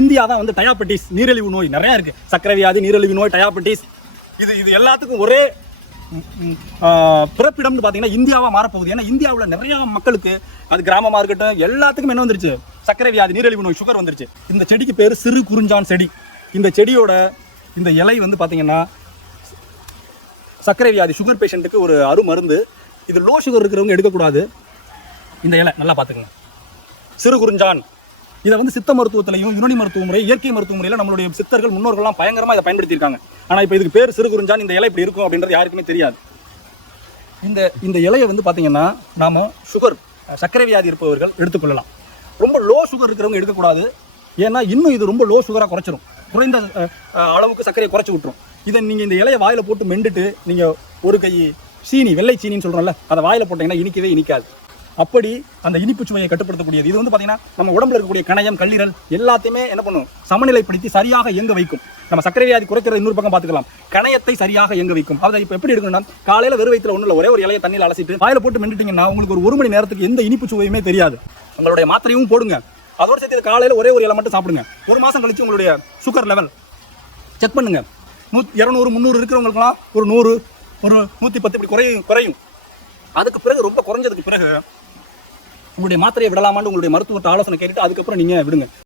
India தான் வந்து diabetes நீரிழிவு நோய். நிறைய இருக்கு. சக்கரை வியாதி நீரிழிவு நோய் டயாபெட்டிஸ். இது இது எல்லாத்துக்கும் ஒரே பிறப்பிடம்னு பார்த்தீங்கன்னா இந்தியாவாக மாறப்போகுது. ஏன்னா இந்தியாவில் நிறையா மக்களுக்கு அது கிராமமாக இருக்கட்டும் எல்லாத்துக்கும் என்ன வந்துருச்சு? சக்கரை வியாதி நீரிழிவு நோய் சுகர் வந்துருச்சு. இந்த செடிக்கு பேர் சிறு குறிஞ்சான் செடி. இந்த செடியோட இந்த இலை வந்து பார்த்தீங்கன்னா சர்க்கரை வியாதி சுகர் பேஷண்ட்டுக்கு ஒரு அருமருந்து. இது லோ சுகர் இருக்கிறவங்க எடுக்கக்கூடாது. இந்த இலை நல்லா பார்த்துக்கங்க சிறு குறிஞ்சான். இதை வந்து சித்த மருத்துவத்திலையும் யுனனி மருத்துவ முறை இயற்கை மருத்துவ முறையில் நம்மளுடைய சித்தர்கள் முன்னோர்கள்லாம் பயங்கரமாக இதை பயன்படுத்தியிருக்காங்க. ஆனால் இப்போ இதுக்கு பேர் சிறுகுறிஞ்சான் இந்த இலை இப்படி இருக்கும் அப்படின்றது யாருக்குமே தெரியாது. இந்த இந்த இலையை வந்து பார்த்தீங்கன்னா நாம் சுகர் சர்க்கரை வியாதி இருப்பவர்கள் எடுத்துக்கொள்ளலாம். ரொம்ப லோ சுகர் இருக்கிறவங்க எடுக்கக்கூடாது. ஏன்னா இன்னும் இது ரொம்ப லோ சுகராக குறைச்சிரும். குறைந்த அளவுக்கு சர்க்கரையை குறைச்சி விட்டுரும். இதை நீங்கள் இந்த இலையை வாயில் போட்டு மெண்டுட்டு நீங்கள் ஒரு கை சீனி வெள்ளை சீனின்னு சொல்கிறோம்ல அதை வாயில் போட்டிங்கன்னா இனிக்கவே இனிக்காது. அப்படி அந்த இனிப்பு சுவையை கட்டுப்படுத்தக்கூடியது. இது வந்து பார்த்தீங்கன்னா நம்ம உடம்புல இருக்கக்கூடிய கணையம் கல்லீரல் எல்லாத்தையுமே என்ன பண்ணும்? சமநிலைப்படுத்தி சரியாக இயங்க வைக்கும். நம்ம சக்கரை வியாதி குறைக்கிறது இன்னொரு பக்கம் பார்த்துக்கலாம். கணையத்தை சரியாக இயங்க வைக்கும். அதை இப்போ எப்படி எடுக்கணும்னா காலையில் வெறும் வயிற்றுல ஒன்றும் ஒரே ஒரு இலையை தண்ணியில் அலசிட்டு வாயில் போட்டு மின்னுட்டிங்கன்னா உங்களுக்கு ஒரு ஒரு மணி நேரத்துக்கு எந்த இனிப்பு சுவையுமே தெரியாது. உங்களுடைய மாத்திரையும் போடுங்க. அதோடு சேர்த்து காலையில் ஒரே ஒரு இலை மட்டும் சாப்பிடுங்க. ஒரு மாதம் கழிச்சு உங்களுடைய சுகர் லெவல் செக் பண்ணுங்க. நூ இரநூறு முந்நூறு இருக்கிறவங்களுக்குலாம் ஒரு நூறு ஒரு நூற்றி பத்து இப்படி குறையும் குறையும். அதுக்கு பிறகு ரொம்ப குறைஞ்சதுக்கு பிறகு உங்களுடைய மாத்திரையை விடலாமான்னு உங்களுடைய மருத்துவத்தை ஆலோசனை கேட்டுட்டு அதுக்கப்புறம் நீங்கள் விடுங்க.